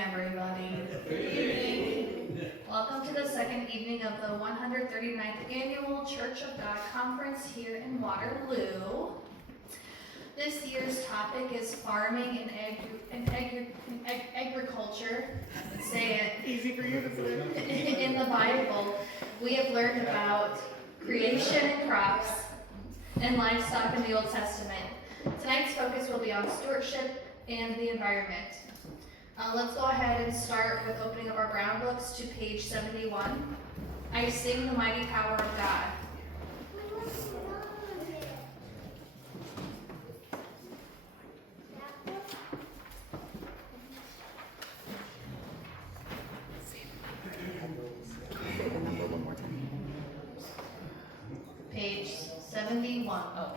everybody. Good evening. Welcome to the second evening of the 139th Annual Church of God Conference here in Waterloo. This year's topic is farming and agriculture. Say it. Easy for you to say. In the Bible, we have learned about creation and crops and livestock in the Old Testament. Tonight's focus will be on stewardship and the environment. Let's go ahead and start with opening of our brown books to page 71. I sing the mighty power of God. Page 71. Oh.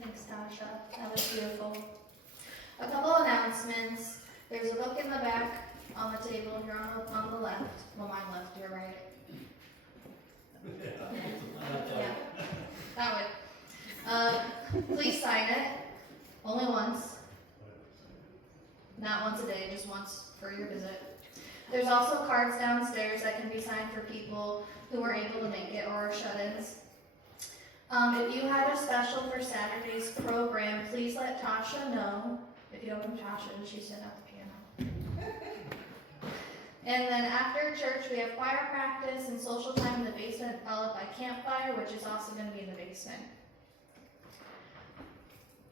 Thanks, Tascha. That was beautiful. A couple announcements. There's a book in the back on the table here on the left. Well, mine left, your right. Yeah, that way. Please sign it. Only once. Not once a day, just once for your visit. There's also cards downstairs that can be signed for people who were able to make it or are shut-ins. If you had a special for Saturday's program, please let Tascha know. If you don't know Tascha, she's sitting at the piano. And then after church, we have choir practice and social time in the basement, followed by campfire, which is also going to be in the basement.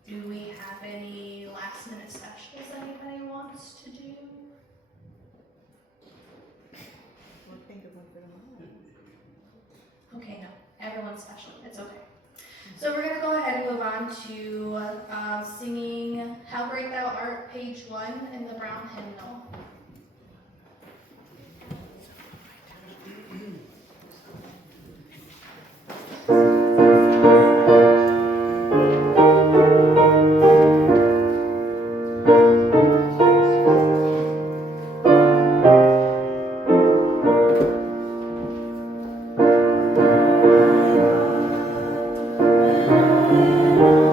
Do we have any last minute specials anybody wants to do? We'll think of one for tomorrow. Okay, no. Everyone's special. It's okay. So we're going to go ahead and move on to singing How Great Thou Art, page 1 in the brown hymnal.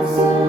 So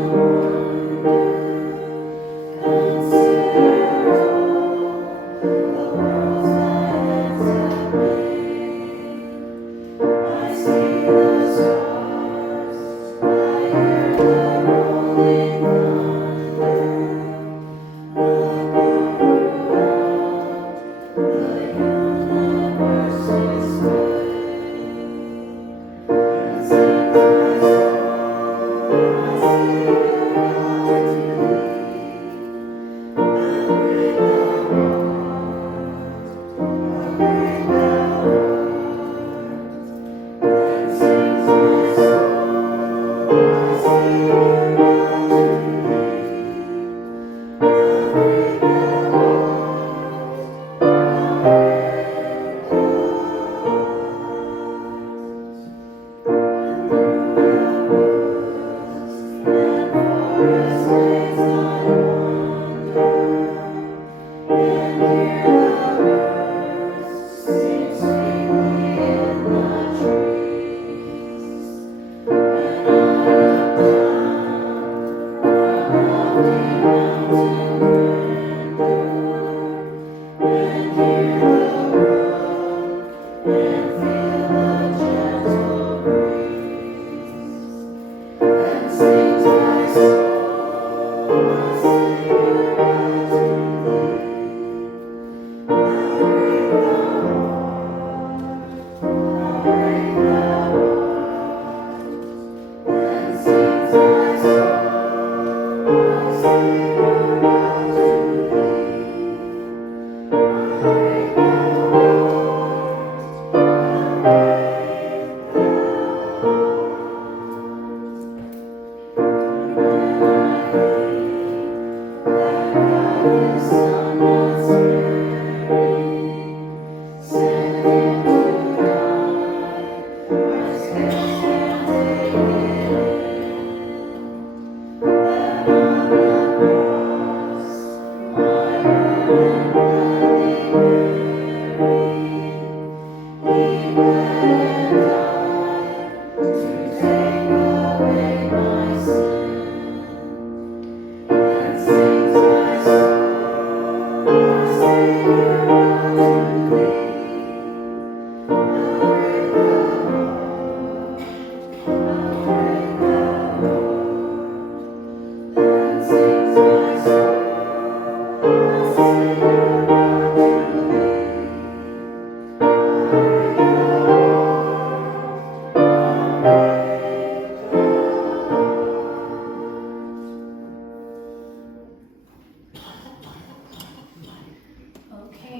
Okay,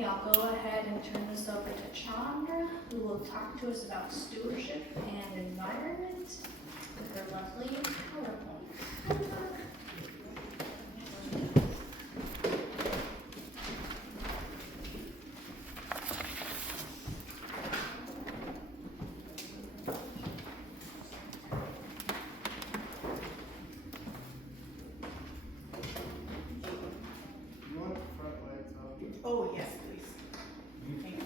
I'll go ahead and turn this over to Chondra, who will talk to us about stewardship and environment with her lovely PowerPoint. You want the front lights up? Oh, yes, please. Thank you.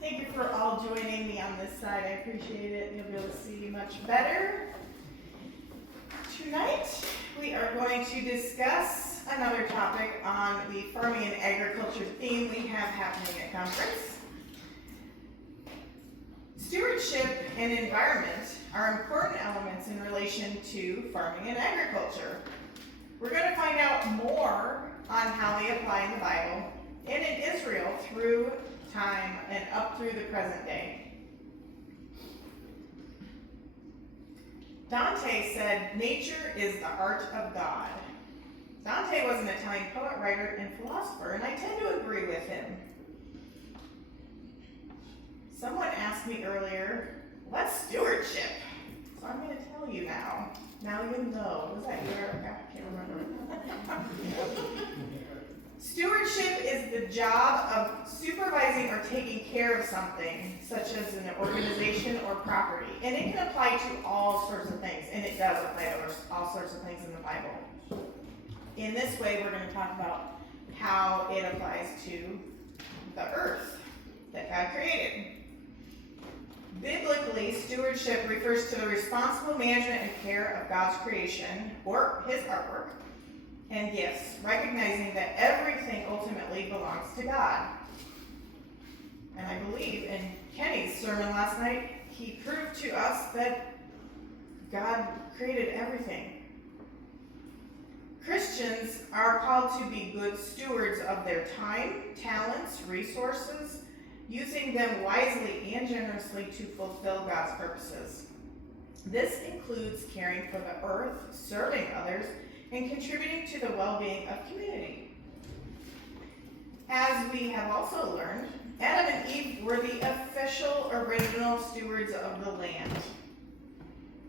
Thank you for all joining me on this side. I appreciate it. You'll be able to see much better. Tonight, we are going to discuss another topic on the farming and agriculture theme we have happening at conference. Stewardship and environment are important elements in relation to farming and agriculture. We're going to find out more on how they apply in the Bible and in Israel through time and up through the present day. Dante said, "Nature is the art of God." Dante was an Italian poet, writer, and philosopher, and I tend to agree with him. Someone asked me earlier, what's stewardship? So I'm going to tell you now. Now you know. Was that you, Erica? I can't remember. Stewardship is the job of supervising or taking care of something, such as an organization or property. And it can apply to all sorts of things, and it does apply to all sorts of things in the Bible. In this way, we're going to talk about how it applies to the earth that God created. Biblically, stewardship refers to the responsible management and care of God's creation, or his artwork, and gifts, recognizing that everything ultimately belongs to God. And I believe in Kenny's sermon last night, he proved to us that God created everything. Christians are called to be good stewards of their time, talents, resources, using them wisely and generously to fulfill God's purposes. This includes caring for the earth, serving others, and contributing to the well-being of community. As we have also learned, Adam and Eve were the official original stewards of the land.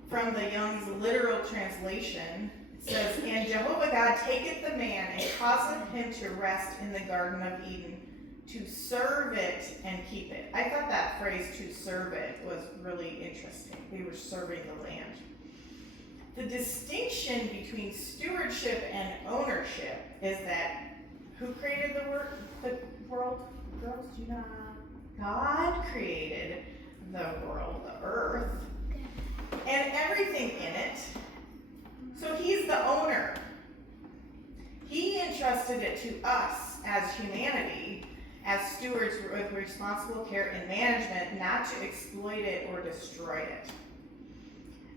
From the Young's literal translation, it says, "And Jehovah God taketh the man and causeth him to rest in the Garden of Eden, to serve it and keep it." I thought that phrase, "to serve it," was really interesting. We were serving the land. The distinction between stewardship and ownership is that who created the world? Girls, do you know? God created the world, the earth, and everything in it. So he's the owner. He entrusted it to us as humanity, as stewards with responsible care and management, not to exploit it or destroy it.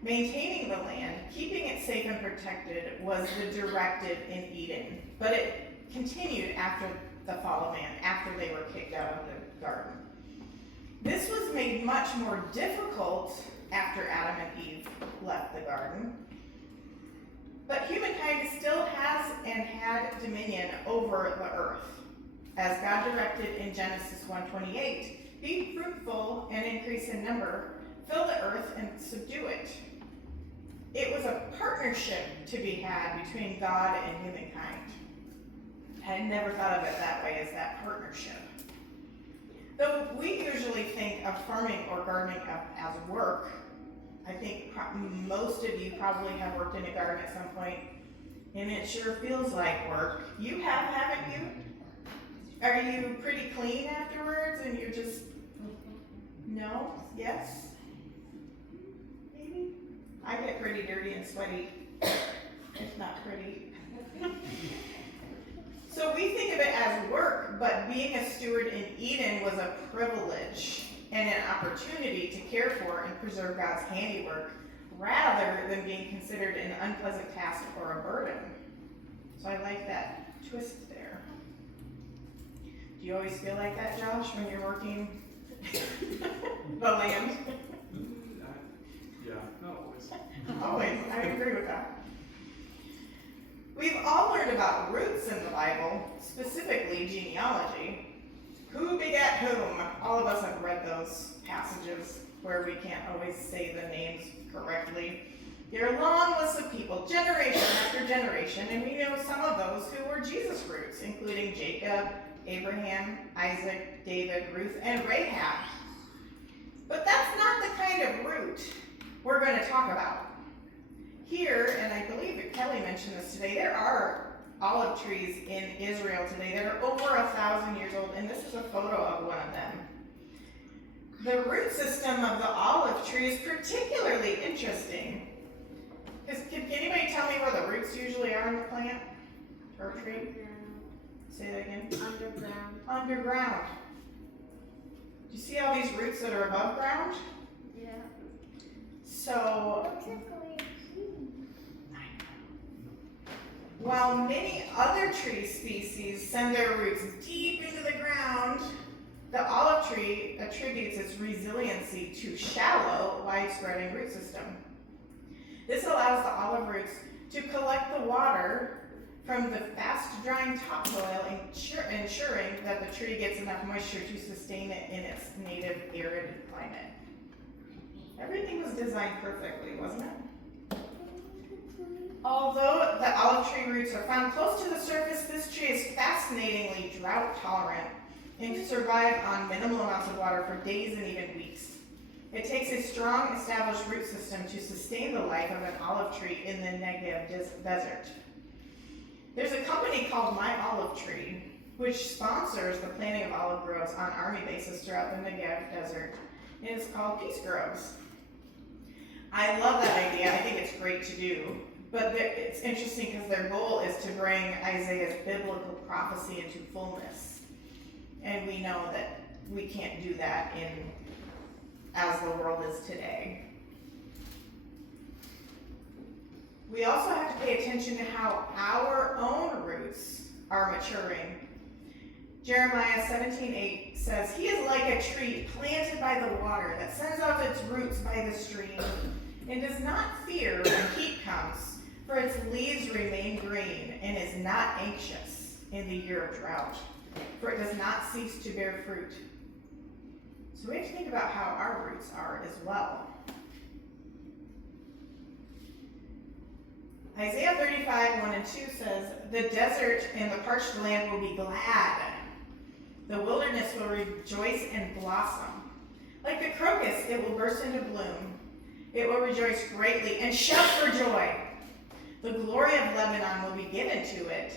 Maintaining the land, keeping it safe and protected, was the directive in Eden, but it continued after the fall of man, after they were kicked out of the garden. This was made much more difficult after Adam and Eve left the garden. But humankind still has and had dominion over the earth. As God directed in Genesis 1:28, "Be fruitful and increase in number, fill the earth and subdue it." It was a partnership to be had between God and humankind. I had never thought of it that way, as that partnership. Though we usually think of farming or gardening as work, I think most of you probably have worked in a garden at some point, and it sure feels like work. You have, haven't you? Are you pretty clean afterwards and you're just No? Yes? Maybe? I get pretty dirty and sweaty. It's not pretty. So we think of it as work, but being a steward in Eden was a privilege and an opportunity to care for and preserve God's handiwork, rather than being considered an unpleasant task or a burden. So I like that twist there. Do you always feel like that, Josh, when you're working the land? Yeah, not always. Always, I agree with that. We've all learned about roots in the Bible, specifically genealogy. Who begat whom? All of us have read those passages where we can't always say the names correctly. There are long lists of people, generation after generation, and we know some of those who were Jesus' roots, including Jacob, Abraham, Isaac, David, Ruth, and Rahab. But that's not the kind of root we're going to talk about. Here, and I believe that Kelly mentioned this today, there are olive trees in Israel today that are over 1,000 years old, and this is a photo of one of them. The root system of the olive tree is particularly interesting. Can anybody tell me where the roots usually are in the plant or tree? Say that again. Underground. Underground. Do you see all these roots that are above ground? Yeah. So, while many other tree species send their roots deep into the ground, the olive tree attributes its resiliency to shallow, wide-spreading root system. This allows the olive roots to collect the water from the fast-drying topsoil, ensuring that the tree gets enough moisture to sustain it in its native arid climate. Everything was designed perfectly, wasn't it? Although the olive tree roots are found close to the surface, this tree is fascinatingly drought tolerant and can survive on minimal amounts of water for days and even weeks. It takes a strong established root system to sustain the life of an olive tree in the Negev desert. There's a company called My Olive Tree, which sponsors the planting of olive groves on army bases throughout the Negev desert, and it's called Peace Groves. I love that idea. I think it's great to do. But it's interesting because their goal is to bring Isaiah's biblical prophecy into fullness. And we know that we can't do that as the world is today. We also have to pay attention to how our own roots are maturing. Jeremiah 17:8 says, "He is like a tree planted by the water that sends out its roots by the stream and does not fear when heat comes, for its leaves remain green and is not anxious in the year of drought, for it does not cease to bear fruit." So we have to think about how our roots are as well. Isaiah 35:1-2 says, "The desert and the parched land will be glad. The wilderness will rejoice and blossom. Like the crocus, it will burst into bloom. It will rejoice greatly and shout for joy. The glory of Lebanon will be given to it.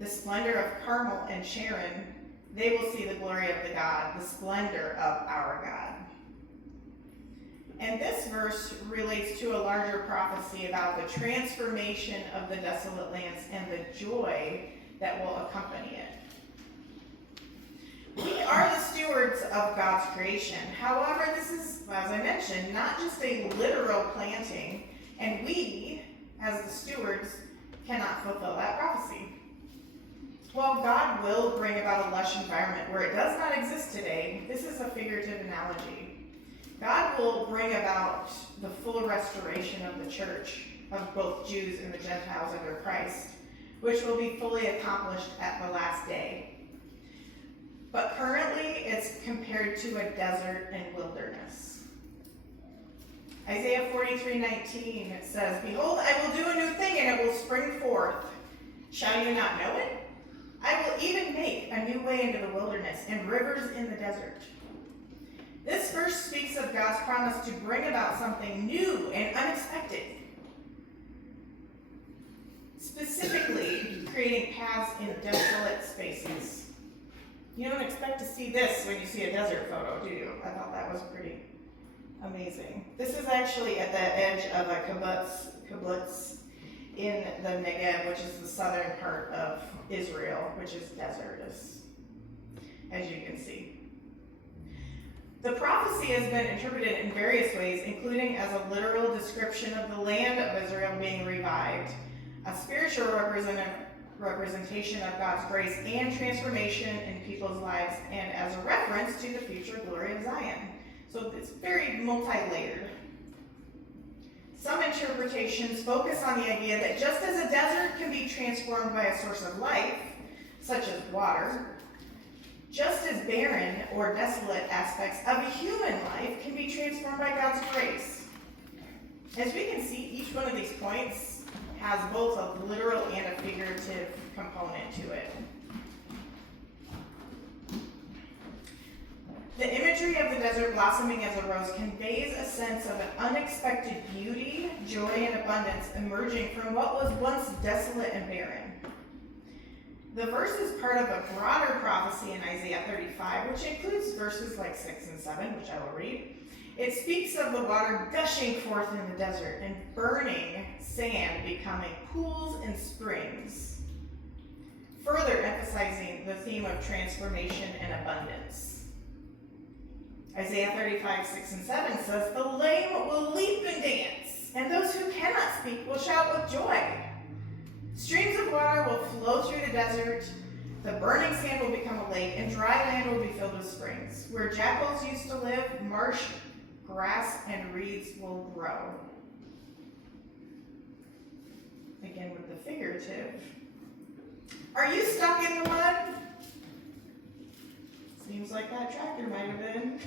The splendor of Carmel and Sharon, they will see the glory of the God, the splendor of our God." And this verse relates to a larger prophecy about the transformation of the desolate lands and the joy that will accompany it. We are the stewards of God's creation. However, this is, as I mentioned, not just a literal planting, and we, as the stewards, cannot fulfill that prophecy. While God will bring about a lush environment where it does not exist today, this is a figurative analogy. God will bring about the full restoration of the church, of both Jews and the Gentiles under Christ, which will be fully accomplished at the last day. But currently, it's compared to a desert and wilderness. Isaiah 43:19 says, "Behold, I will do a new thing, and it will spring forth. Shall you not know it? I will even make a new way into the wilderness and rivers in the desert." This verse speaks of God's promise to bring about something new and unexpected. Specifically, creating paths in desolate spaces. You don't expect to see this when you see a desert photo, do you? I thought that was pretty amazing. This is actually at the edge of a kibbutz in the Negev, which is the southern part of Israel, which is desert, as you can see. The prophecy has been interpreted in various ways, including as a literal description of the land of Israel being revived, a spiritual representation of God's grace and transformation in people's lives, and as a reference to the future glory of Zion. So it's very multi-layered. Some interpretations focus on the idea that just as a desert can be transformed by a source of life, such as water, just as barren or desolate aspects of a human life can be transformed by God's grace. As we can see, each one of these points has both a literal and a figurative component to it. The imagery of the desert blossoming as a rose conveys a sense of an unexpected beauty, joy, and abundance emerging from what was once desolate and barren. The verse is part of a broader prophecy in Isaiah 35, which includes verses like 6 and 7, which I will read. It speaks of the water gushing forth in the desert and burning sand becoming pools and springs, further emphasizing the theme of transformation and abundance. Isaiah 35, 6 and 7 says, "The lame will leap and dance, and those who cannot speak will shout with joy. Streams of water will flow through the desert, the burning sand will become a lake, and dry land will be filled with springs. Where jackals used to live, marsh, grass, and reeds will grow." Again with the figurative. Are you stuck in the mud? Seems like that tractor might have been.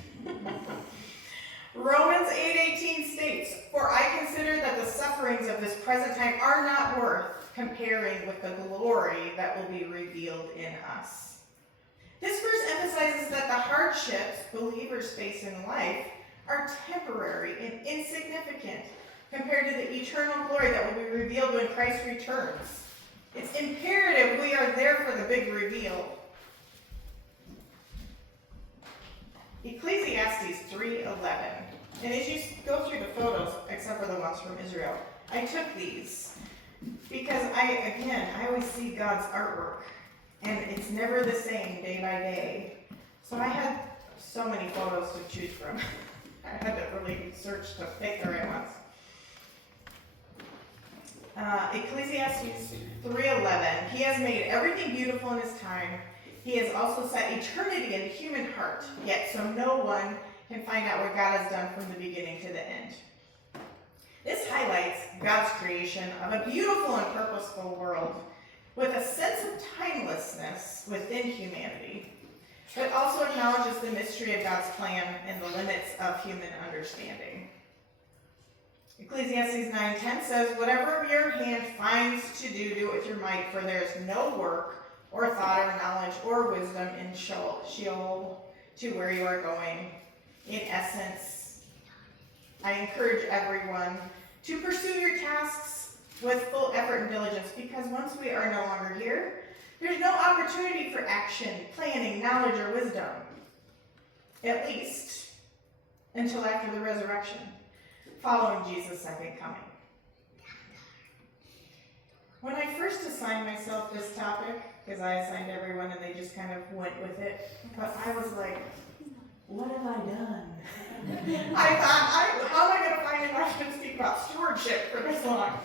Romans 8:18 states, "For I consider that the sufferings of this present time are not worth comparing with the glory that will be revealed in us." This verse emphasizes that the hardships believers face in life are temporary and insignificant compared to the eternal glory that will be revealed when Christ returns. It's imperative we are there for the big reveal. Ecclesiastes 3:11. And as you go through the photos, except for the ones from Israel, I took these because I always see God's artwork, and it's never the same day by day. So I had so many photos to choose from. I had to really search to pick the right ones. Ecclesiastes 3:11. "He has made everything beautiful in his time. He has also set eternity in the human heart, yet so no one can find out what God has done from the beginning to the end." This highlights God's creation of a beautiful and purposeful world with a sense of timelessness within humanity, but also acknowledges the mystery of God's plan and the limits of human understanding. Ecclesiastes 9:10 says, "Whatever your hand finds to do, do it with your might, for there is no work or thought or knowledge or wisdom in Sheol to where you are going." In essence, I encourage everyone to pursue your tasks with full effort and diligence, because once we are no longer here, there's no opportunity for action, planning, knowledge, or wisdom. At least until after the resurrection, following Jesus' second coming. When I first assigned myself this topic, because I assigned everyone and they just kind of went with it, but I was like, what have I done? I thought, how am I going to find enough to speak about stewardship for this long?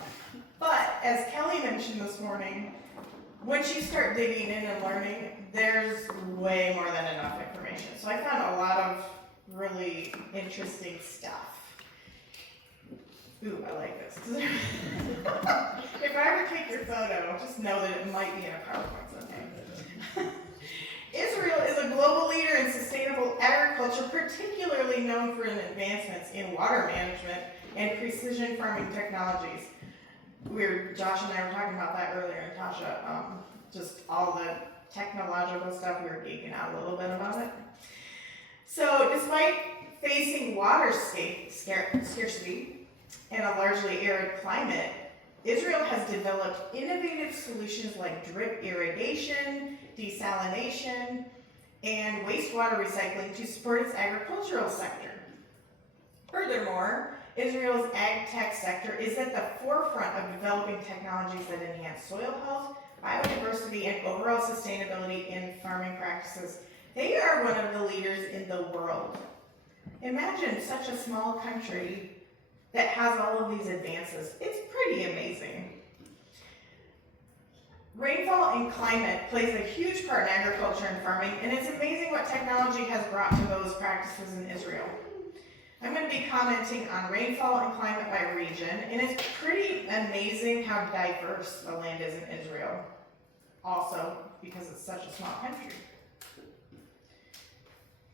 But as Kelly mentioned this morning, once you start digging in and learning, there's way more than enough information. So I found a lot of really interesting stuff. Ooh, I like this. If I ever take your photo, just know that it might be in a PowerPoint someday. Israel is a global leader in sustainable agriculture, particularly known for its advancements in water management and precision farming technologies. Josh and I were talking about that earlier, and Tascha, just all the technological stuff, we were geeking out a little bit about it. So despite facing water scarcity and a largely arid climate, Israel has developed innovative solutions like drip irrigation, desalination, and wastewater recycling to support its agricultural sector. Furthermore, Israel's ag tech sector is at the forefront of developing technologies that enhance soil health, biodiversity, and overall sustainability in farming practices. They are one of the leaders in the world. Imagine such a small country that has all of these advances. It's pretty amazing. Rainfall and climate plays a huge part in agriculture and farming, and it's amazing what technology has brought to those practices in Israel. I'm going to be commenting on rainfall and climate by region, and it's pretty amazing how diverse the land is in Israel. Also, because it's such a small country.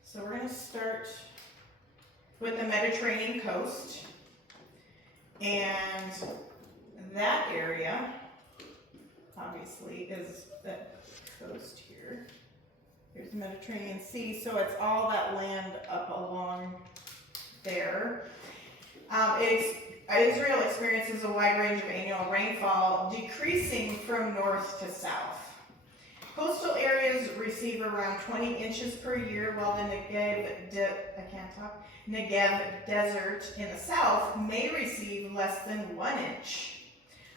So we're going to start with the Mediterranean coast, and that area obviously is the coast here. Here's the Mediterranean Sea, so it's all that land up along there. Israel experiences a wide range of annual rainfall, decreasing from north to south. Coastal areas receive around 20 inches per year, while the Negev desert in the south may receive less than 1 inch.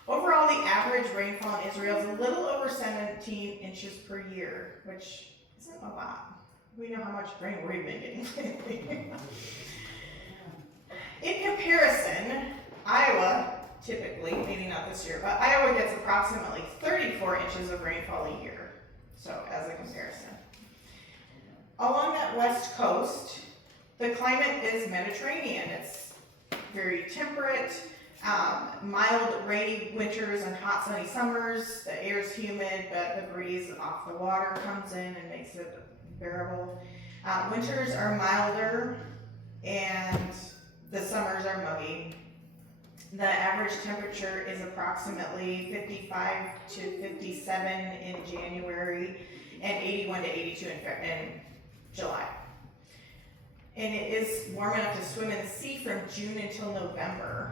Overall, the average rainfall in Israel is a little over 17 inches per year, which isn't a lot. We know how much rain we've been getting lately. In comparison, Iowa, typically, maybe not this year, but Iowa gets approximately 34 inches of rainfall a year. So, as a comparison. Along that west coast, the climate is Mediterranean. It's very temperate, mild rainy winters and hot sunny summers. The air is humid, but the breeze off the water comes in and makes it bearable. Winters are milder and the summers are muggy. The average temperature is approximately 55 to 57 in January and 81 to 82 in July. And it is warm enough to swim in the sea from June until November.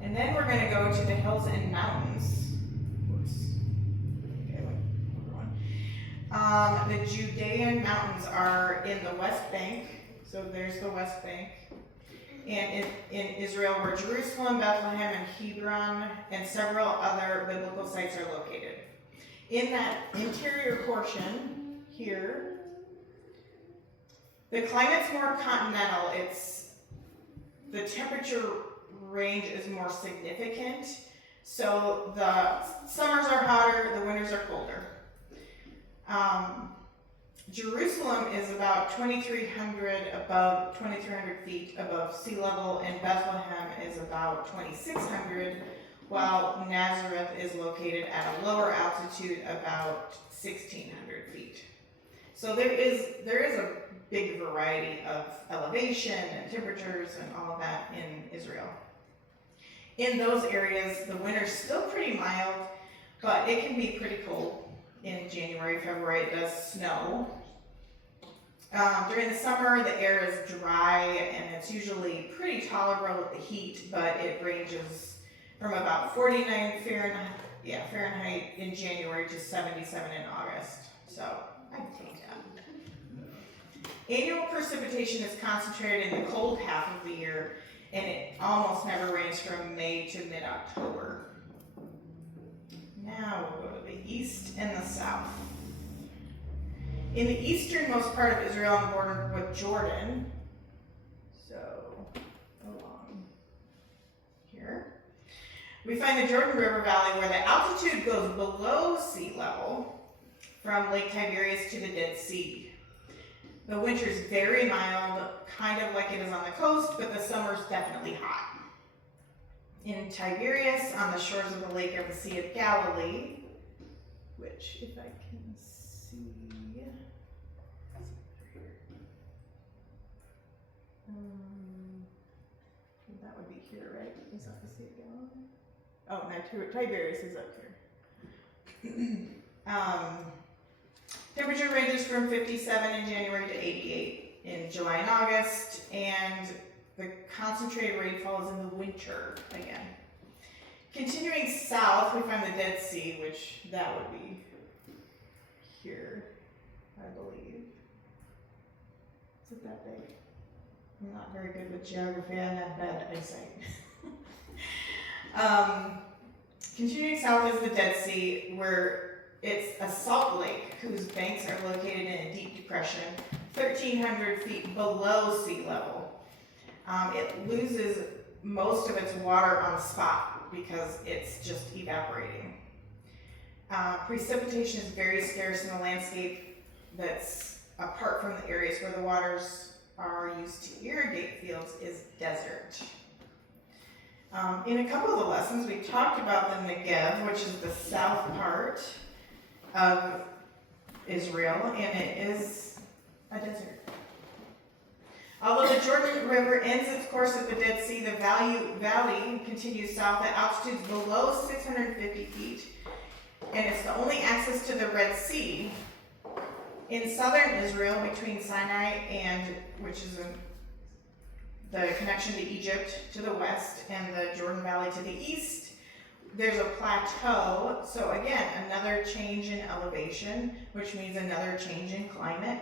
And then we're going to go to the hills and mountains. Okay, the Judean mountains are in the West Bank. So there's the West Bank. And in Israel, where Jerusalem, Bethlehem, and Hebron, and several other biblical sites are located. In that interior portion here, the climate's more continental. The temperature range is more significant. So the summers are hotter, the winters are colder. Jerusalem is about 2,300 feet above sea level, and Bethlehem is about 2,600, while Nazareth is located at a lower altitude, about 1,600 feet. So there is a big variety of elevation and temperatures and all of that in Israel. In those areas, the winter's still pretty mild, but it can be pretty cold. In January, February, it does snow. During the summer, the air is dry and it's usually pretty tolerable with the heat, but it ranges from about 49 Fahrenheit in January to 77 in August. So I'd take that. Annual precipitation is concentrated in the cold half of the year, and it almost never rains from May to mid-October. Now we'll go to the east and the south. In the easternmost part of Israel on the border with Jordan, so along here, we find the Jordan River Valley, where the altitude goes below sea level from Lake Tiberias to the Dead Sea. The winter's very mild, kind of like it is on the coast, but the summer's definitely hot. In Tiberias, on the shores of the Lake of the Sea of Galilee, which, if I can see, that would be here, right? Is that the Sea of Galilee? Oh, no, Tiberias is up here. Temperature ranges from 57 in January to 88 in July and August, and the concentrated rainfall is in the winter again. Continuing south, we find the Dead Sea, which that would be here, I believe. Is it that big? I'm not very good with geography. I have bad eyesight. Continuing south is the Dead Sea, where it's a salt lake whose banks are located in a deep depression, 1,300 feet below sea level. It loses most of its water on the spot because it's just evaporating. Precipitation is very scarce in a landscape that's apart from the areas where the waters are used to irrigate fields is desert. In a couple of the lessons, we talked about the Negev, which is the south part of Israel, and it is a desert. Although the Jordan River ends its course at the Dead Sea, the valley continues south at altitudes below 650 feet, and it's the only access to the Red Sea. In southern Israel, between Sinai and, which is the connection to Egypt to the west and the Jordan Valley to the east, there's a plateau. So again, another change in elevation, which means another change in climate.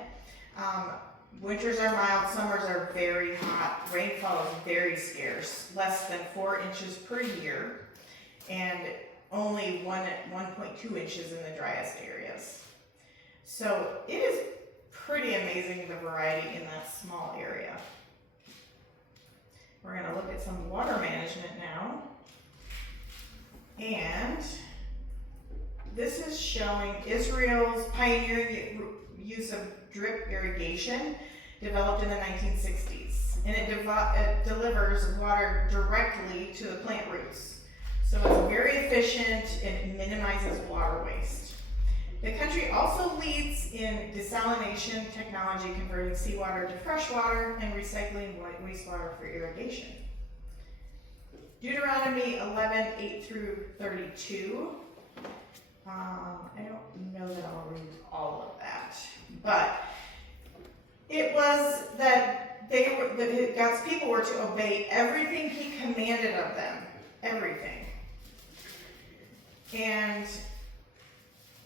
Winters are mild, summers are very hot, rainfall is very scarce, less than 4 inches per year, and only 1.2 inches in the driest areas. So it is pretty amazing the variety in that small area. We're going to look at some water management now. And this is showing Israel's pioneering use of drip irrigation developed in the 1960s. And it delivers water directly to the plant roots. So it's very efficient and it minimizes water waste. The country also leads in desalination technology, converting seawater to fresh water and recycling wastewater for irrigation. Deuteronomy 11:8-32. I don't know that I'll read all of that, but it was that God's people were to obey everything He commanded of them, everything. And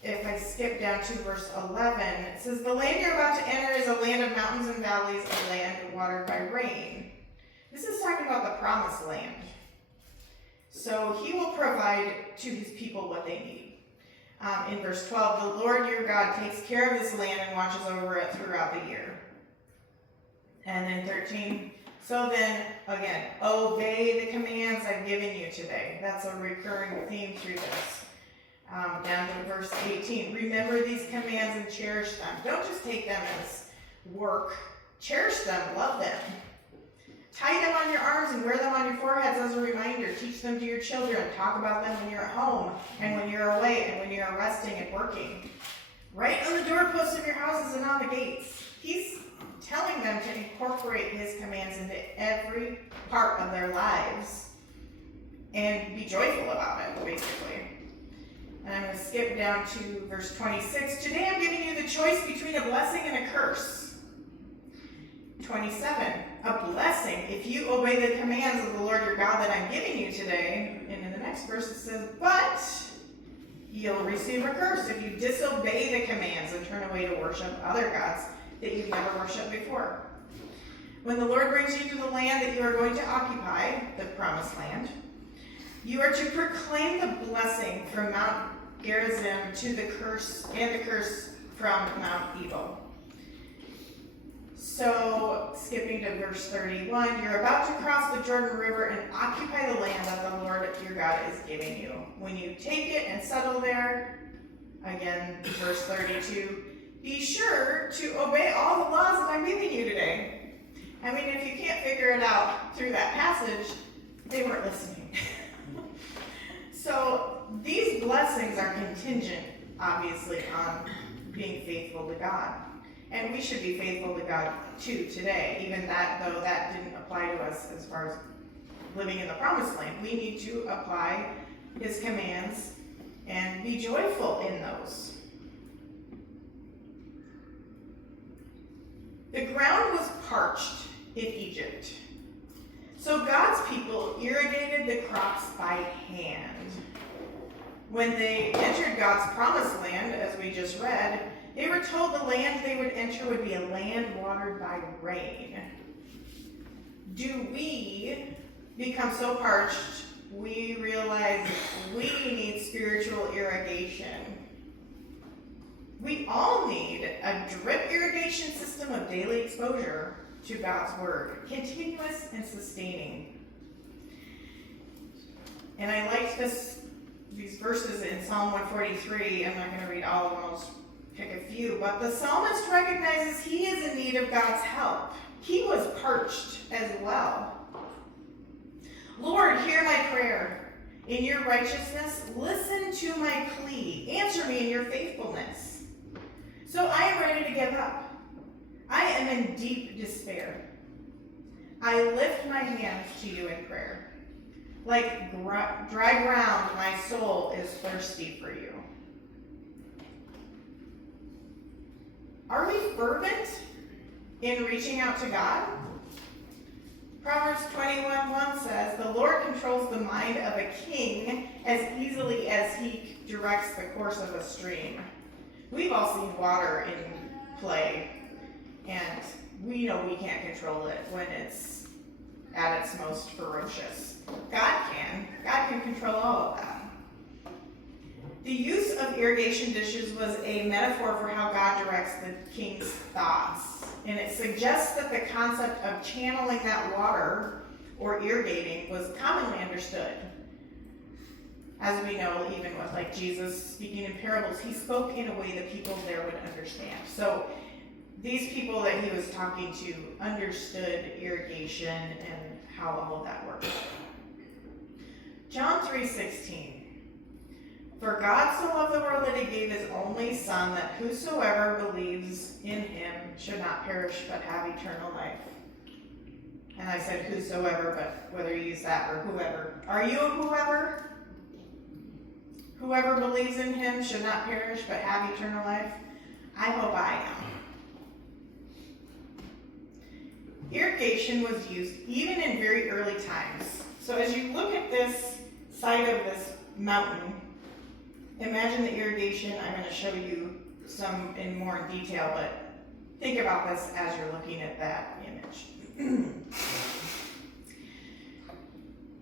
if I skip down to verse 11, it says, "The land you're about to enter is a land of mountains and valleys, a land watered by rain." This is talking about the promised land. So He will provide to His people what they need. In verse 12, "The Lord your God takes care of this land and watches over it throughout the year." And then 13, "So then, again, obey the commands I've given you today." That's a recurring theme through this. Down to verse 18, "Remember these commands and cherish them." Don't just take them as work. Cherish them, love them. "Tie them on your arms and wear them on your foreheads as a reminder. Teach them to your children. Talk about them when you're at home and when you're away and when you're resting and working. Write on the doorposts of your houses and on the gates." He's telling them to incorporate His commands into every part of their lives and be joyful about it, basically. And I'm going to skip down to verse 26. "Today I'm giving you the choice between a blessing and a curse." 27, "A blessing if you obey the commands of the Lord your God that I'm giving you today." And in the next verse it says, "But you'll receive a curse if you disobey the commands and turn away to worship other gods that you've never worshipped before. When the Lord brings you to the land that you are going to occupy, the promised land, you are to proclaim the blessing from Mount Gerizim to the curse from Mount Ebal." So, skipping to verse 31, "You're about to cross the Jordan River and occupy the land that the Lord your God is giving you. When you take it and settle there," again, verse 32, "be sure to obey all the laws that I'm giving you today." I mean, if you can't figure it out through that passage, they weren't listening. So these blessings are contingent, obviously, on being faithful to God. And we should be faithful to God too today, even though that didn't apply to us as far as living in the promised land. We need to apply His commands and be joyful in those. The ground was parched in Egypt. So God's people irrigated the crops by hand. When they entered God's promised land, as we just read, They were told the land they would enter would be a land watered by rain. Do we become so parched we realize we need spiritual irrigation? We all need a drip irrigation system of daily exposure to God's Word, continuous and sustaining. And I like these verses in Psalm 143. I'm not going to read all of them, I'll just pick a few. But the psalmist recognizes he is in need of God's help. He was parched as well. Lord, hear my prayer. In your righteousness, listen to my plea. Answer me in your faithfulness. So I am ready to give up. I am in deep despair. I lift my hands to you in prayer. Like dry ground, my soul is thirsty for you. Are we fervent in reaching out to God? Proverbs 21:1 says, the Lord controls the mind of a king as easily as he directs the course of a stream. We've all seen water in play, and we know we can't control it when it's at its most ferocious. God can. God can control all of that. The use of irrigation dishes was a metaphor for how God directs the king's thoughts. And it suggests that the concept of channeling that water or irrigating was commonly understood. As we know, even with like Jesus speaking in parables, he spoke in a way that people there would understand. So these people that he was talking to understood irrigation and how all of that worked. John 3:16. For God so loved the world that he gave his only Son, that whosoever believes in him should not perish but have eternal life. And I said whosoever, but whether you use that or whoever. Are you a whoever? Whoever believes in him should not perish but have eternal life? I hope I am. Irrigation was used even in very early times. So as you look at this side of this mountain, imagine the irrigation. I'm going to show you some in more detail, but think about this as you're looking at that image.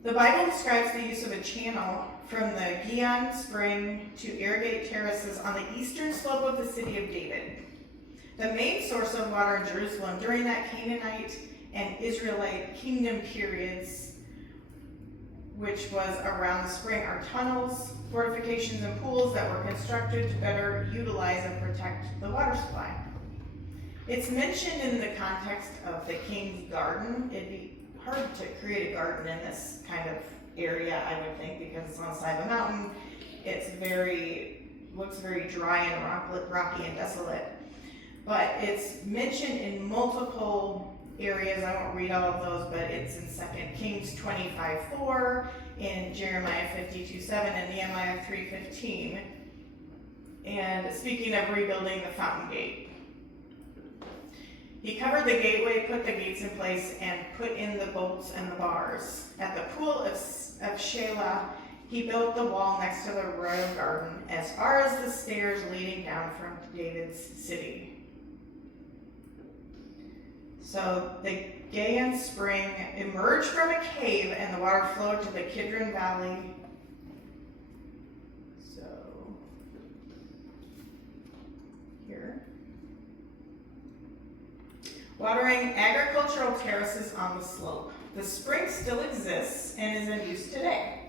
The Bible describes the use of a channel from the Gihon Spring to irrigate terraces on the eastern slope of the city of David. The main source of water in Jerusalem during that Canaanite and Israelite kingdom periods, which was around the spring, are tunnels, fortifications, and pools that were constructed to better utilize and protect the water supply. It's mentioned in the context of the king's garden. It'd be hard to create a garden in this kind of area, I would think, because it's on the side of a mountain. It's looks very dry and rocky and desolate. But it's mentioned in multiple areas. I won't read all of those, but it's in 2 Kings 25:4, in Jeremiah 52:7, and Nehemiah 3:15. And speaking of rebuilding the fountain gate, he covered the gateway, put the gates in place, and put in the bolts and the bars. At the pool of Shelah, he built the wall next to the royal garden, as far as the stairs leading down from David's city. So the Gihon Spring emerged from a cave, and the water flowed to the Kidron Valley. So here, watering agricultural terraces on the slope. The spring still exists and is in use today.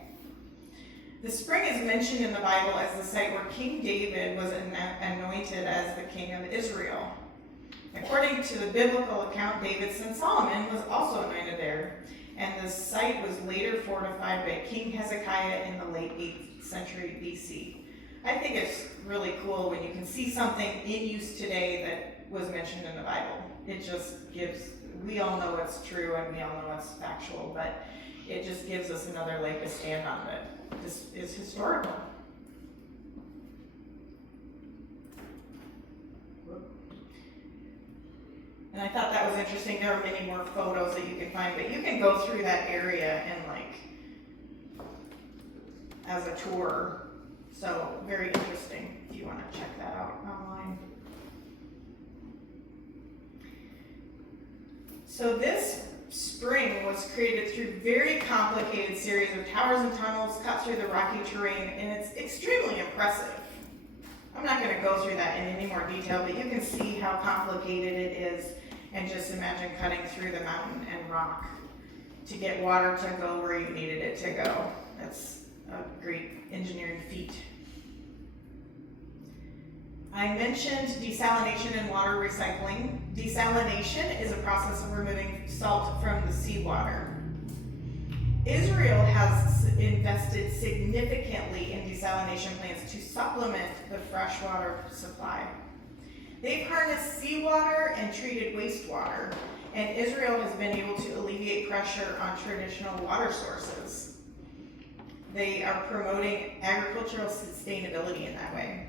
The spring is mentioned in the Bible as the site where King David was anointed as the king of Israel. According to the biblical account, David's son Solomon was also anointed there, and the site was later fortified by King Hezekiah in the late 8th century BC. I think it's really cool when you can see something in use today that was mentioned in the Bible. It just gives, we all know it's true and we all know it's factual, but it just gives us another leg to stand on that this is historical. And I thought that was interesting. There are many more photos that you can find, but you can go through that area and as a tour. So very interesting if you want to check that out online. So this spring was created through very complicated series of towers and tunnels cut through the rocky terrain, and it's extremely impressive. I'm not going to go through that in any more detail, but you can see how complicated it is, and just imagine cutting through the mountain and rock to get water to go where you needed it to go. That's a great engineering feat. I mentioned desalination and water recycling. Desalination is a process of removing salt from the seawater. Israel has invested significantly in desalination plants to supplement the freshwater supply. They've harnessed seawater and treated wastewater, and Israel has been able to alleviate pressure on traditional water sources. They are promoting agricultural sustainability in that way.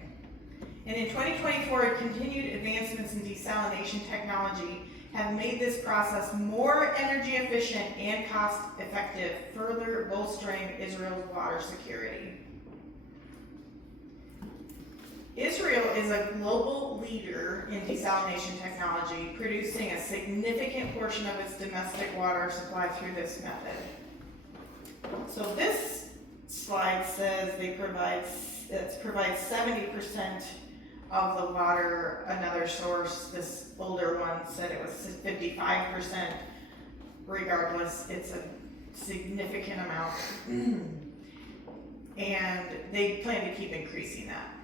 And in 2024, continued advancements in desalination technology have made this process more energy efficient and cost effective, further bolstering Israel's water security. Israel is a global leader in desalination technology, producing a significant portion of its domestic water supply through this method. So this slide says it provides 70% of the water. Another source, this older one, said it was 55%. Regardless, it's a significant amount. And they plan to keep increasing that.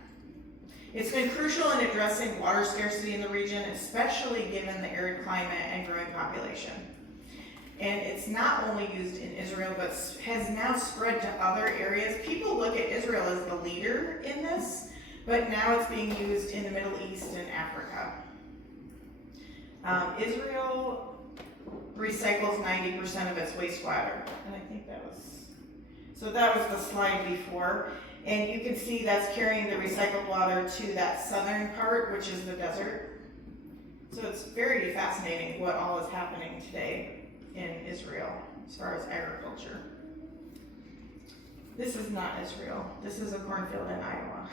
It's been crucial in addressing water scarcity in the region, especially given the arid climate and growing population. And it's not only used in Israel, but has now spread to other areas. People look at Israel as the leader in this, but now it's being used in the Middle East and Africa. Israel recycles 90% of its wastewater, and I think that was the slide before. And you can see that's carrying the recycled water to that southern part, which is the desert. So it's very fascinating what all is happening today in Israel as far as agriculture. This is not Israel. This is a cornfield in Iowa.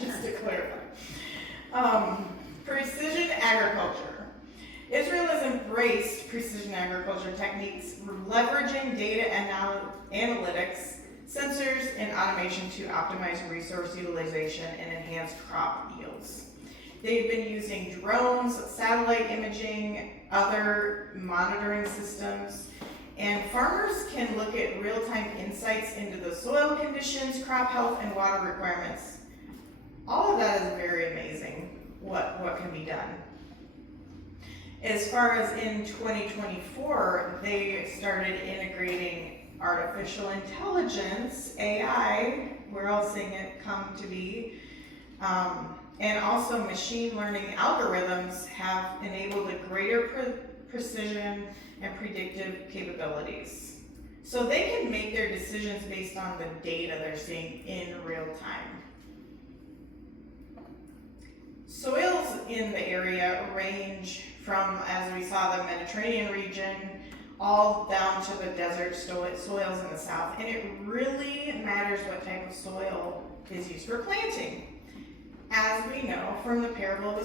Just to clarify. Precision agriculture. Israel has embraced precision agriculture techniques, leveraging data and analytics, sensors, and automation to optimize resource utilization and enhance crop yields. They've been using drones, satellite imaging, other monitoring systems, and farmers can look at real-time insights into the soil conditions, crop health, and water requirements. All of that is very amazing, what can be done. As far as in 2024, they started integrating artificial intelligence, AI, we're all seeing it come to be, and also machine learning algorithms have enabled a greater precision and predictive capabilities. So they can make their decisions based on the data they're seeing in real time. Soils in the area range from, as we saw, the Mediterranean region, all down to the desert soils in the south. And it really matters what type of soil is used for planting. As we know from the parable of the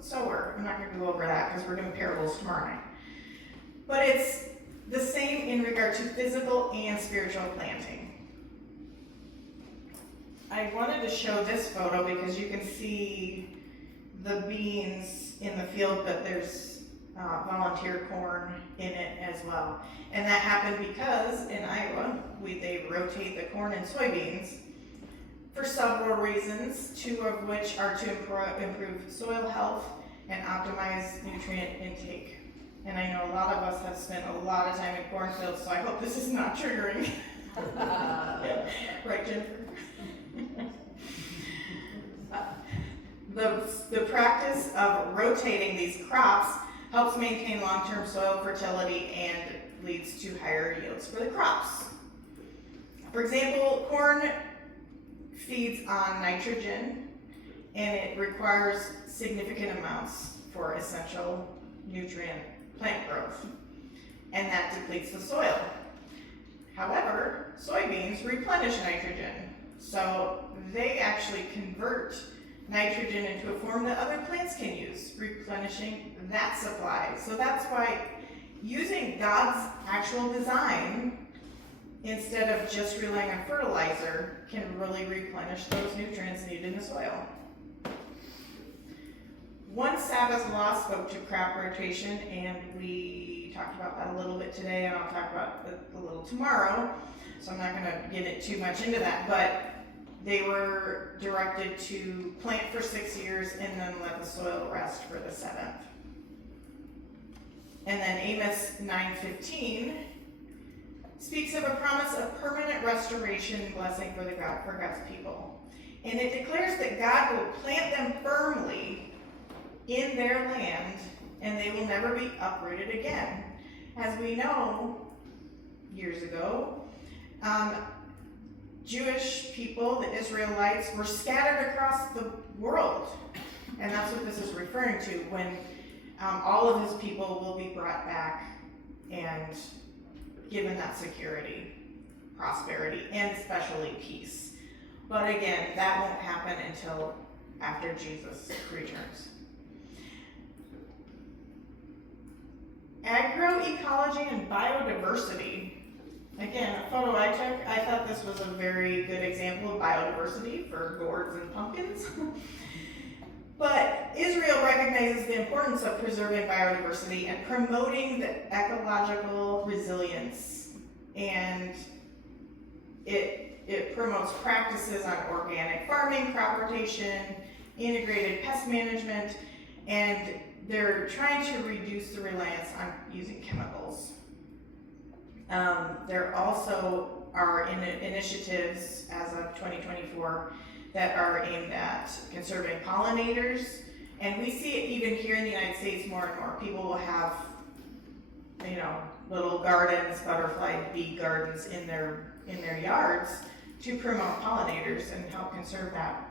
sower. I'm not going to go over that because we're doing parables tomorrow night. But it's the same in regard to physical and spiritual planting. I wanted to show this photo because you can see the beans in the field, but there's volunteer corn in it as well. And that happened because in Iowa, they rotate the corn and soybeans for several reasons, two of which are to improve soil health and optimize nutrient intake. And I know a lot of us have spent a lot of time in cornfields, so I hope this is not triggering. Right, Jennifer? The practice of rotating these crops helps maintain long-term soil fertility and leads to higher yields for the crops. For example, corn feeds on nitrogen, and it requires significant amounts for essential nutrient plant growth, and that depletes the soil. However, soybeans replenish nitrogen, so they actually convert nitrogen into a form that other plants can use, replenishing that supply. So that's why using God's actual design instead of just relying on fertilizer can really replenish those nutrients needed in the soil. One Sabbath law spoke to crop rotation, and we talked about that a little bit today, and I'll talk about it a little tomorrow, so I'm not going to get it too much into that, but they were directed to plant for 6 years and then let the soil rest for the 7th. And then Amos 9:15 speaks of a promise of permanent restoration and blessing for God's people. And it declares that God will plant them firmly in their land and they will never be uprooted again. As we know, years ago, Jewish people, the Israelites, were scattered across the world. And that's what this is referring to, when all of his people will be brought back and given that security, prosperity, and especially peace. But again, that won't happen until after Jesus returns. Agroecology and biodiversity. Again, a photo I took, I thought this was a very good example of biodiversity for gourds and pumpkins. But Israel recognizes the importance of preserving biodiversity and promoting the ecological resilience. And it promotes practices on organic farming, crop rotation, integrated pest management, and they're trying to reduce the reliance on using chemicals. There also are initiatives as of 2024 that are aimed at conserving pollinators, and we see it even here in the United States more and more. People will have, little gardens, butterfly, bee gardens in their yards to promote pollinators and help conserve that.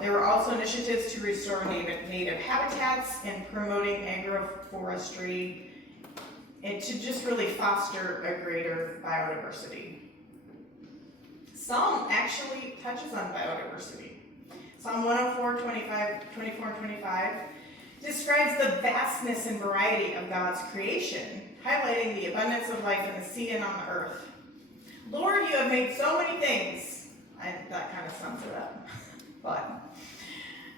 There were also initiatives to restore native habitats and promoting agroforestry and to just really foster a greater biodiversity. Psalm actually touches on biodiversity. Psalm 104, 24 and 25 describes the vastness and variety of God's creation, highlighting the abundance of life in the sea and on the earth. Lord, you have made so many things. That kind of sums it up. But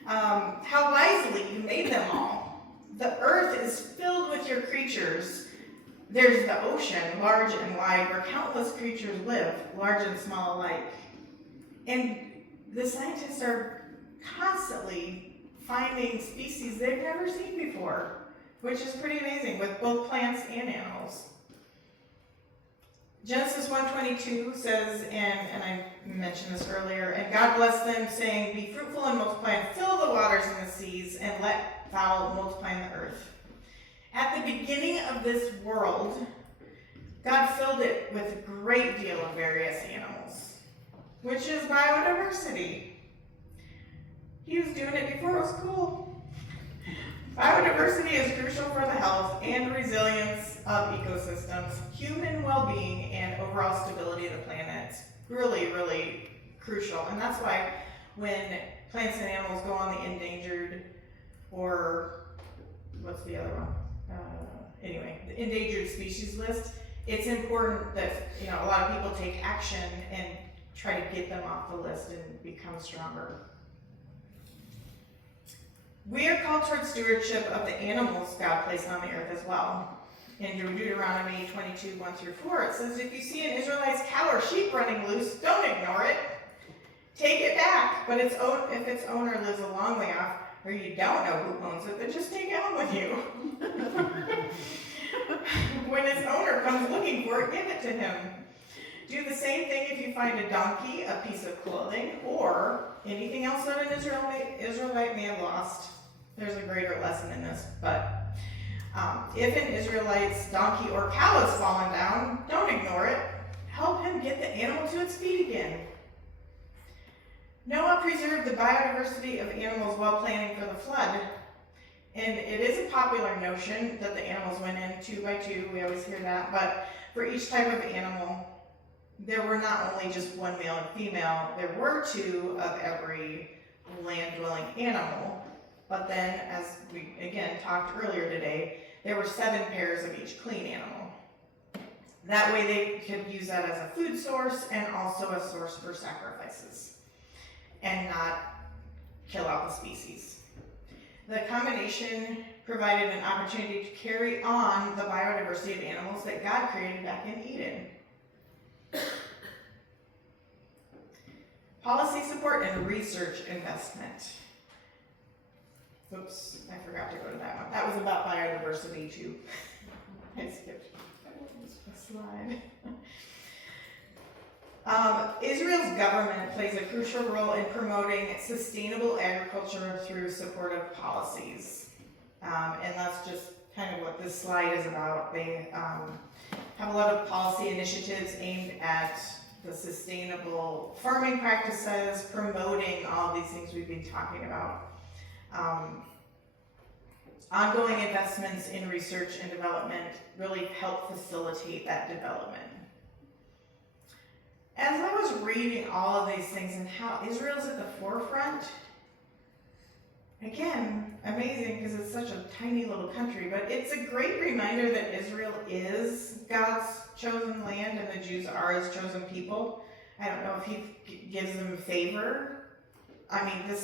how wisely you made them all. The earth is filled with your creatures. There's the ocean, large and wide, where countless creatures live, large and small alike. And the scientists are constantly finding species they've never seen before, which is pretty amazing with both plants and animals. Genesis 1:22 says, and I mentioned this earlier, and God blessed them, saying, be fruitful and multiply and fill the waters in the seas and let fowl multiply in the earth. At the beginning of this world, God filled it with a great deal of various animals, which is biodiversity. He was doing it before it was cool. Biodiversity is crucial for the health and resilience of ecosystems, human well-being, and overall stability of the planet. It's really, really crucial. And that's why when plants and animals go on the endangered, or what's the other one? The endangered species list, it's important that a lot of people take action and try to get them off the list and become stronger. We are called towards stewardship of the animals God placed on the earth as well. In Deuteronomy 22:1-4, it says, if you see an Israelite's cow or sheep running loose, don't ignore it. Take it back, but if its owner lives a long way off, or you don't know who owns it, then just take it home with you. When its owner comes looking for it, give it to him. Do the same thing if you find a donkey, a piece of clothing, or anything else that an Israelite may have lost. There's a greater lesson in this, but if an Israelite's donkey or cow has fallen down, don't ignore it. Help him get the animal to its feet again. Noah preserved the biodiversity of animals while planning for the flood. And it is a popular notion that the animals went in 2 by 2. We always hear that. But for each type of animal, there were not only just one male and female. There were 2 of every land-dwelling animal. But then, as we again talked earlier today, there were 7 pairs of each clean animal. That way they could use that as a food source and also a source for sacrifices and not kill out the species. The combination provided an opportunity to carry on the biodiversity of animals that God created back in Eden. Policy support and research investment. Oops, I forgot to go to that one. That was about biodiversity too. I skipped a slide. Israel's government plays a crucial role in promoting sustainable agriculture through supportive policies. And that's just kind of what this slide is about. They have a lot of policy initiatives aimed at the sustainable farming practices, promoting all of these things we've been talking about. Ongoing investments in research and development really help facilitate that development. As I was reading all of these things and how Israel's at the forefront, again, amazing because it's such a tiny little country, but it's a great reminder that Israel is God's chosen land and the Jews are his chosen people. I don't know if he gives them favor. I mean,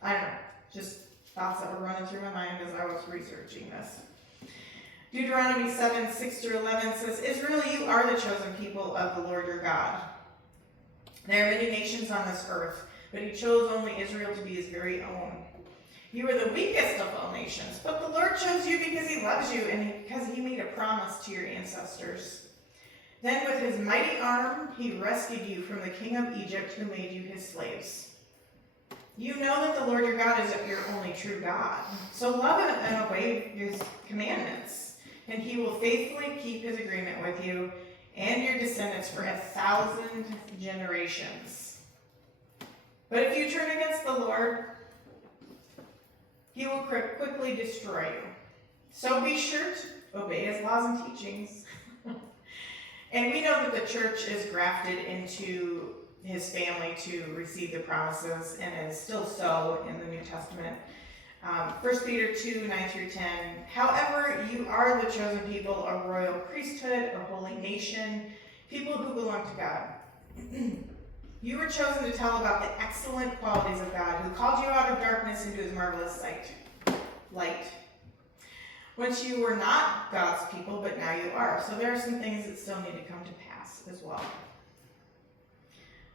I don't know, just thoughts that were running through my mind as I was researching this. Deuteronomy 7, 6 through 11 says, Israel, you are the chosen people of the Lord your God. There are many nations on this earth, but he chose only Israel to be his very own. You are the weakest of all nations, but the Lord chose you because he loves you and because he made a promise to your ancestors. Then with his mighty arm, he rescued you from the king of Egypt who made you his slaves. You know that the Lord your God is your only true God. So love him and obey his commandments, and he will faithfully keep his agreement with you and your descendants for 1,000 generations. But if you turn against the Lord, he will quickly destroy you. So be sure to obey his laws and teachings. And we know that the church is grafted into his family to receive the promises and is still so in the New Testament. 1 Peter 2, 9 through 10. However, you are the chosen people, a royal priesthood, a holy nation, people who belong to God. You were chosen to tell about the excellent qualities of God, who called you out of darkness into his marvelous light. Once you were not God's people, but now you are. So there are some things that still need to come to pass as well.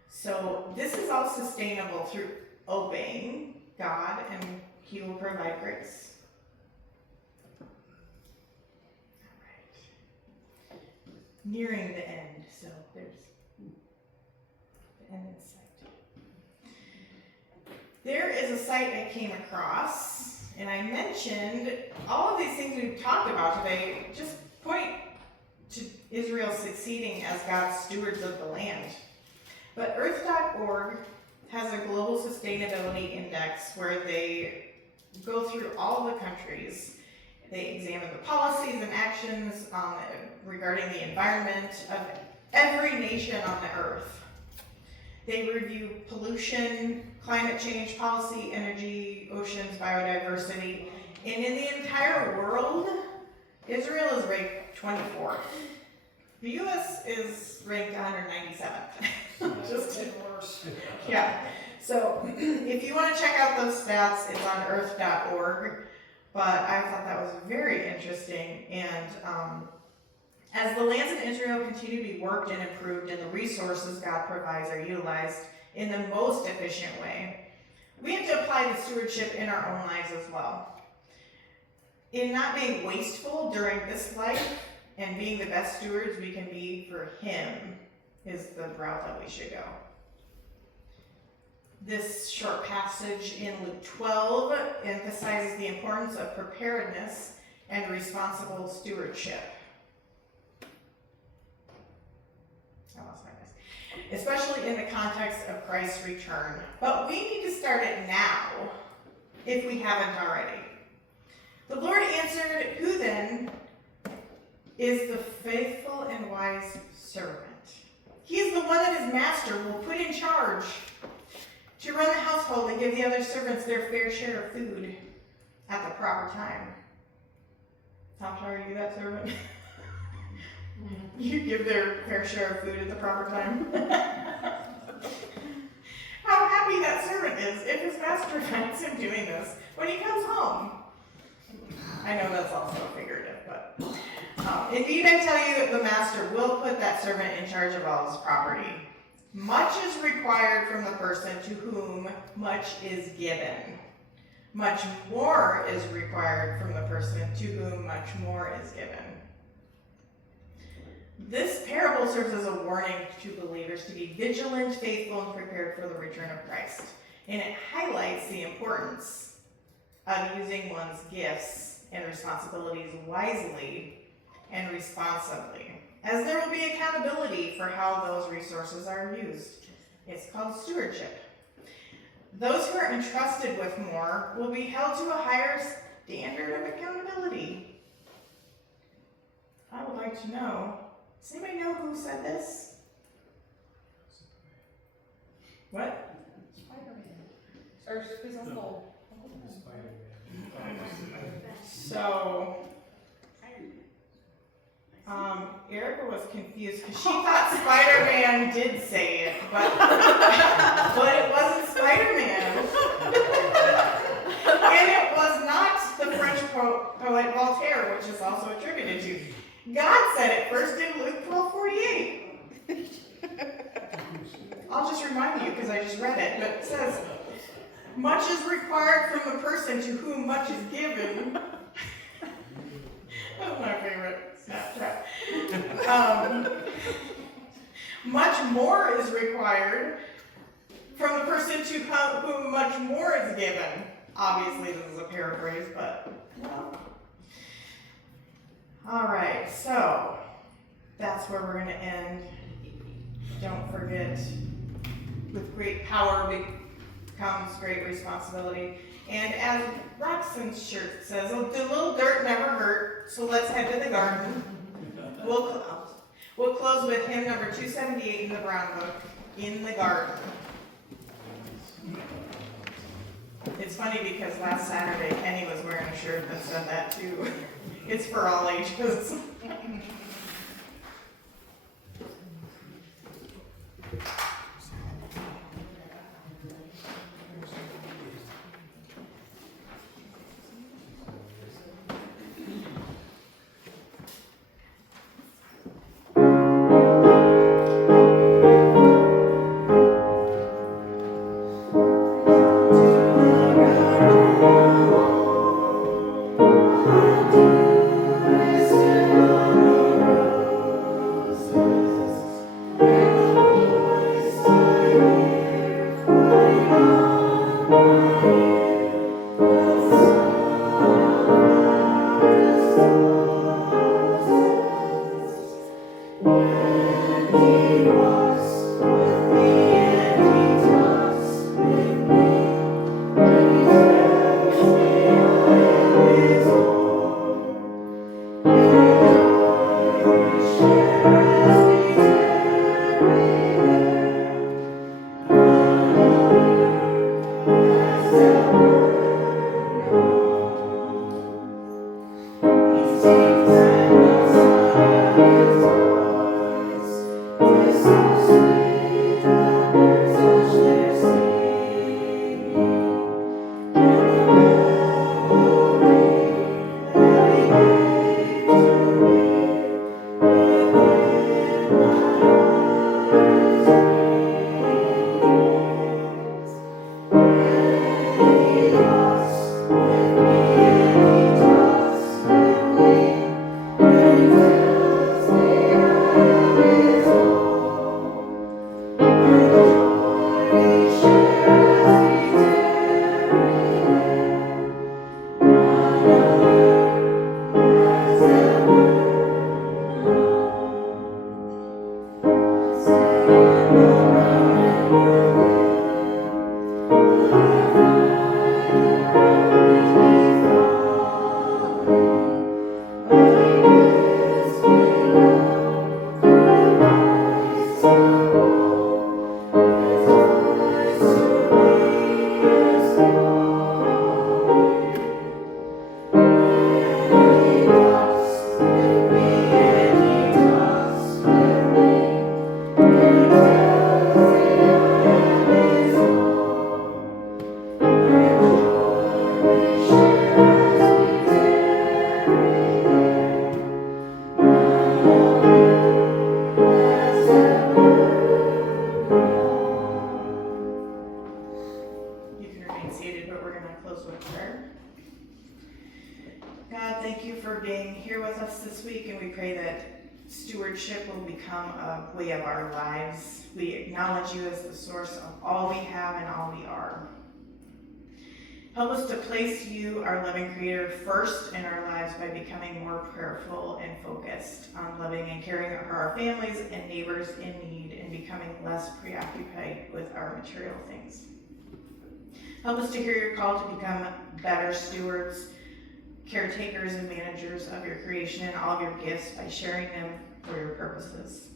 So this is all sustainable through obeying God, and he will provide grace. All right. Nearing the end, so there's the end in sight. There is a site I came across, and I mentioned all of these things we've talked about today just point to Israel succeeding as God's stewards of the land. But Earth.org has a global sustainability index where they go through all the countries. They examine the policies and actions regarding the environment of every nation on the earth. They review pollution, climate change policy, energy, oceans, biodiversity. And in the entire world, Israel is ranked 24th. The U.S. is ranked 197th. Just worse. Yeah. So if you want to check out those stats, it's on earth.org. But I thought that was very interesting. And as the lands in Israel continue to be worked and improved and the resources God provides are utilized in the most efficient way, we have to apply the stewardship in our own lives as well. In not being wasteful during this life and being the best stewards we can be for him is the route that we should go. This short passage in Luke 12 emphasizes the importance of preparedness and responsible stewardship. I lost my place. Especially in the context of Christ's return. But we need to start it now, if we haven't already. The Lord answered, "Who then is the faithful and wise servant? He is the one that his master will put in charge to run the household and give the other servants their fair share of food at the proper time. Tascha, are you that servant? You give their fair share of food at the proper time. How happy that servant is if his master finds him doing this when he comes home. I know that's also figurative, but indeed I tell you that the master will put that servant in charge of all his property. Much is required from the person to whom much is given. Much more is required from the person to whom much more is given. This parable serves as a warning to believers to be vigilant, faithful, and prepared for the return of Christ. And it highlights the importance of using one's gifts and responsibilities wisely and responsibly, as there will be accountability for how those resources are used. It's called stewardship. Those who are entrusted with more will be held to a higher standard of accountability. I would like to know, does anybody know who said this? What? Spider-Man. Or his uncle. So, Erica was confused because she thought Spider-Man did say it, but it wasn't Spider-Man. And it was not the French poet Voltaire, which is also attributed to. God said it first in Luke 12:48. I'll just remind you because I just read it, but it says, much is required from the person to whom much is given. That's my favorite Snapchat. Much more is required from the person to whom much more is given. Obviously, this is a paraphrase, but well. All right, so that's where we're going to end. Don't forget, with great power comes great responsibility. And as Roxanne's shirt says, the little dirt never hurt, so let's head to the garden. We'll close with hymn number 278 in the Brown Book, In the Garden. It's funny because last Saturday Kenny was wearing a shirt that said that too. It's for all ages. God, thank you for being here with us this week, and we pray that stewardship will become a way of our lives. We acknowledge you as the source of all we have and all we are. Help us to place you, our loving Creator, first in our lives by becoming more prayerful and focused on loving and caring for our families and neighbors in need, and becoming less preoccupied with our material things. Help us to hear your call to become better stewards, caretakers, and managers of your creation and all of your gifts by sharing them for your purposes.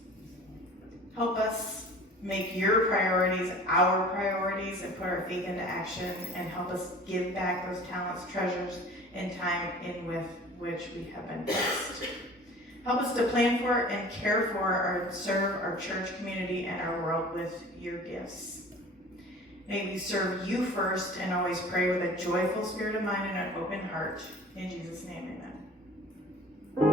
Help us make your priorities our priorities and put our faith into action, and help us give back those talents, treasures, and time in with which we have been blessed. Help us to plan for and care for or serve our church community and our world with your gifts. May we serve you first and always pray with a joyful spirit of mind and an open heart. In Jesus' name, amen.